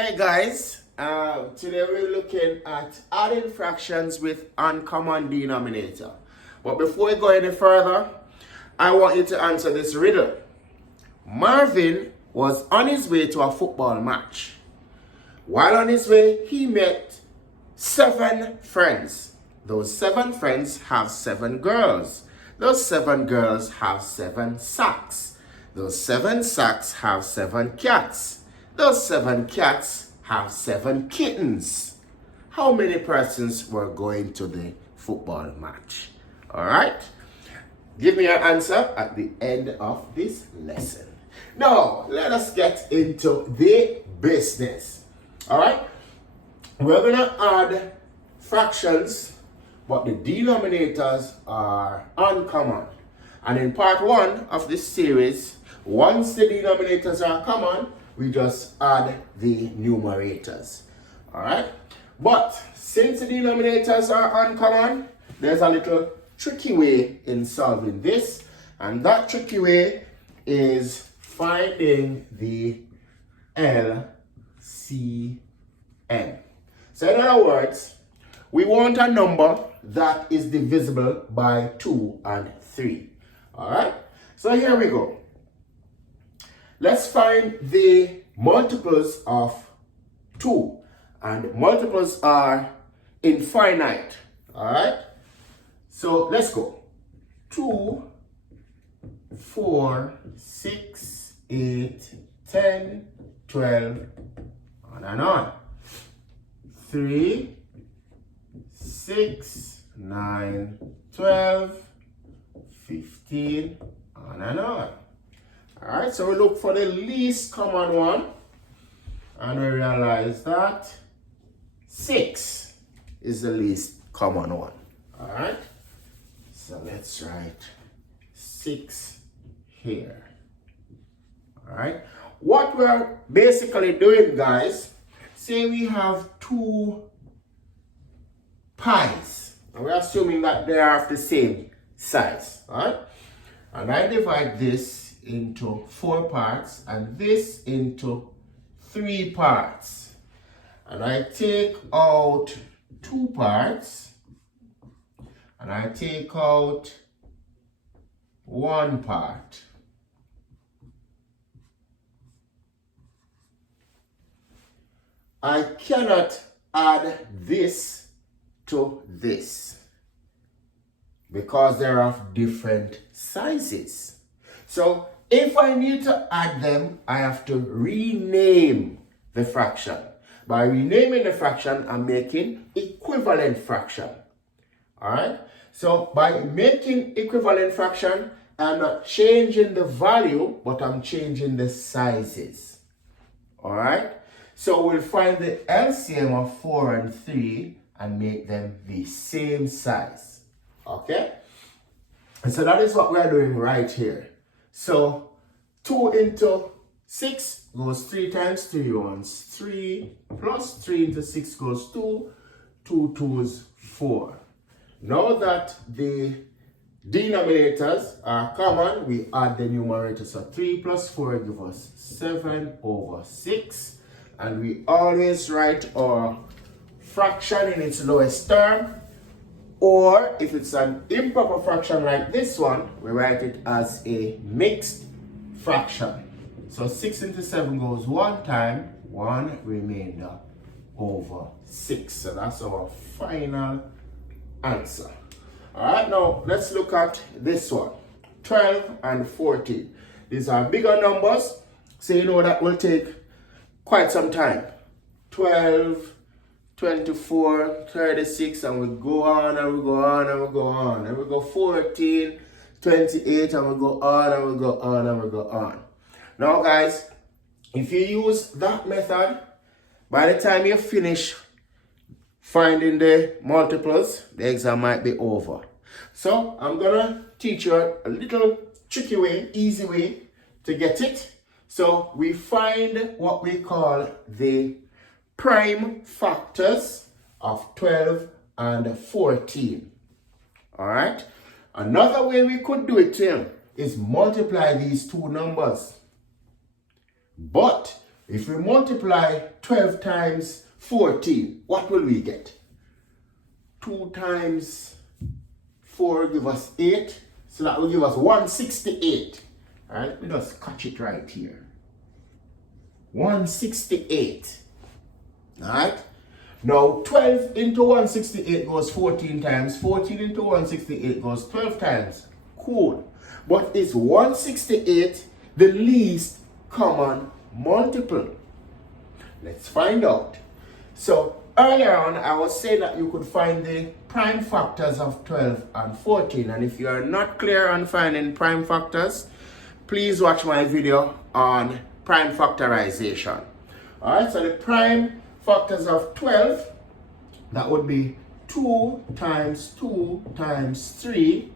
Hey guys, today we're looking at adding fractions with uncommon denominator. But before we go any further, I want you to answer this riddle. Marvin was on his way to a football match. While on his way, he met 7 friends. Those 7 friends have 7 girls. Those 7 girls have 7 sacks. Those 7 sacks have 7 cats. Those 7 cats have 7 kittens. How many persons were going to the football match? All right? Give me your answer at the end of this lesson. Now, let us get into the business. All right? We're going to add fractions, but the denominators are uncommon. And in part 1 of this series, once the denominators are common, we just add the numerators. All right? But since the denominators are uncommon, there's a little tricky way in solving this. And that tricky way is finding the LCM. So in other words, we want a number that is divisible by 2 and 3. All right? So here we go. Let's find the multiples of 2. And multiples are infinite. Alright? So let's go. 2, 4, 6, 8, 10, 12, on and on. 3, 6, 9, 12, 15, on and on. Alright, so we look for the least common one, and we realize that 6 is the least common one. Alright, so let's write 6 here. Alright, what we're basically doing, guys, say we have 2 pies, and we're assuming that they are of the same size. Alright, and I divide this into 4 parts and this into 3 parts, and I take out 2 parts and I take out 1 part. I cannot add this to this because they're of different sizes. So if I need to add them, I have to rename the fraction. By renaming the fraction, I'm making equivalent fraction. Alright? So by making equivalent fraction, I'm not changing the value, but I'm changing the sizes. Alright? So we'll find the LCM of 4 and 3 and make them the same size. Okay? And so that is what we're doing right here. So 2 into 6 goes 3 times 3 once 3, plus 3 into 6 goes 2, 2 2s 4. Now that the denominators are common, we add the numerators. So 3 plus 4 gives us 7 over 6. And we always write our fraction in its lowest term. Or if it's an improper fraction like this one, we write it as a mixed fraction. So 6 into 7 goes 1 time, 1 remainder over 6. So that's our final answer. Alright, now let's look at this one. 12 and 14. These are bigger numbers, so you know that will take quite some time. 12, 24, 36, and we go on and we go on and we go on. And we go 14, 28, and we go on and we go on and we go on. Now guys, if you use that method, by the time you finish finding the multiples, the exam might be over. So I'm gonna teach you a little tricky way, easy way to get it. So we find what we call the prime factors of 12 and 14. Alright? Another way we could do it, Tim, is multiply these two numbers. But If we multiply 12 times 14, what will we get? 2 times 4 give us 8. So that will give us 168. Alright, let me just catch it right here. 168. Alright? Now 12 into 168 goes 14 times. 14 into 168 goes 12 times. Cool. But is 168 the least common multiple? Let's find out. So earlier on I was saying that you could find the prime factors of 12 and 14. And if you are not clear on finding prime factors, please watch my video on prime factorization. Alright, so the prime factors of 12, that would be 2 times 2 times 3.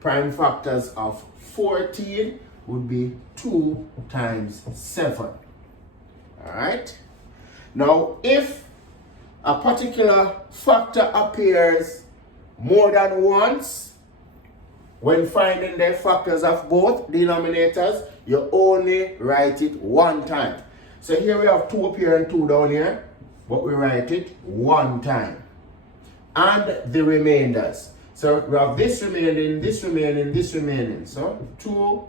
Prime factors of 14 would be 2 times 7. Alright. Now, if a particular factor appears more than once when finding the factors of both denominators, you only write it one time. So here we have 2 up here and 2 down here, but we write it one time. And the remainders. So we have this remaining, this remaining, this remaining. So 2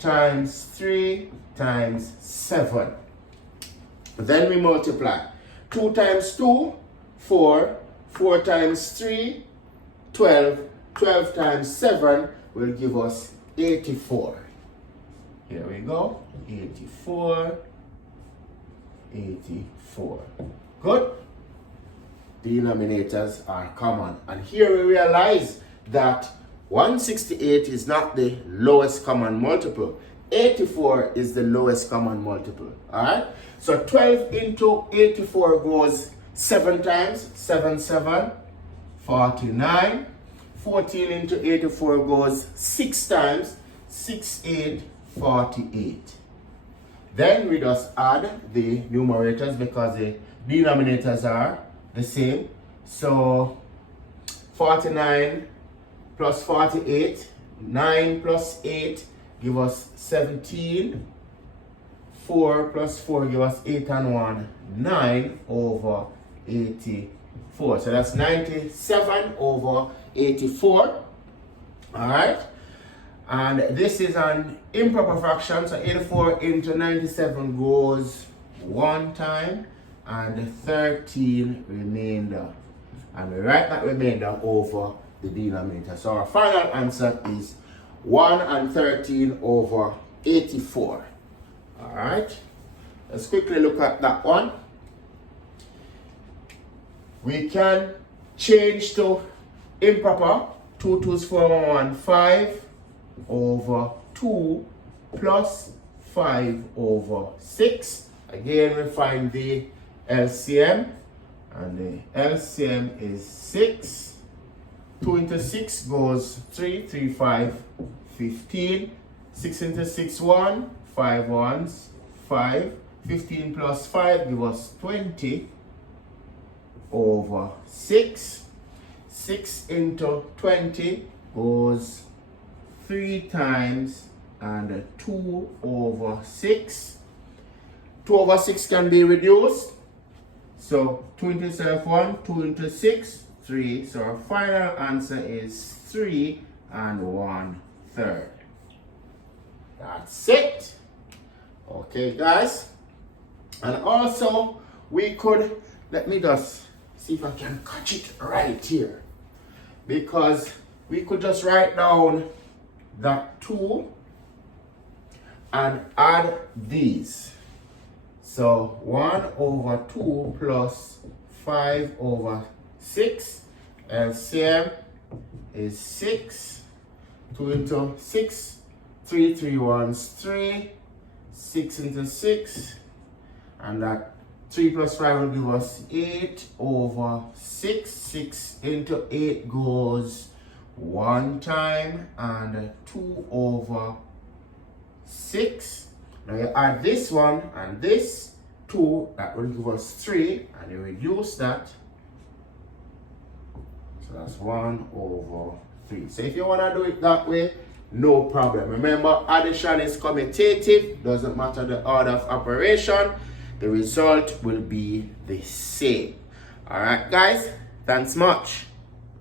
times 3 times 7. Then we multiply. 2 times 2, 4. 4 times 3, 12. 12 times 7 will give us 84. Here we go. 84. 84. Good. Denominators are common. And here we realize that 168 is not the lowest common multiple. 84 is the lowest common multiple. Alright? So 12 into 84 goes 7 times. 7, 7, 49. 14 into 84 goes 6 times. 6, 8, 48. Then we just add the numerators because the denominators are the same. So 49 plus 48, 9 plus 8 give us 17. 4 plus 4 give us 8 and 1, 9 over 84. So that's 97 over 84. Alright. And this is an improper fraction. So 84 into 97 goes 1 time. And 13 remainder. And we write that remainder over the denominator. So our final answer is 1 and 13 over 84. Alright. Let's quickly look at that one. We can change to improper. 2 2's 4 1 1 5 over 2 plus 5 over 6. Again, we find the LCM, and the LCM is 6. 2 into 6 goes 3, 3, 5, 15. 6 into 6, 1, 5 ones, 5. 15 plus 5 give us 20 over 6. 6 into 20 goes 3 times, and 2 over 6. 2 over 6 can be reduced. So 2 into itself 1, 2 into 6, 3. So our final answer is 3 and 1/3. That's it. Okay, guys. And also, we could, let me just see if I can catch it right here. Because we could just write down that 2 and add these. So 1 over 2 plus 5 over 6. LCM is 6. 2 into 6. 3, 3 ones, 3. 6 into 6. And that 3 plus 5 will give us 8 over 6. 6 into 8 goes 1 time, and 2 over 6. Now you add this one and this 2, that will give us 3, and you reduce that. So that's 1 over 3. So if you want to do it that way, no problem. Remember, addition is commutative, doesn't matter the order of operation, the result will be the same. All right, guys, thanks much.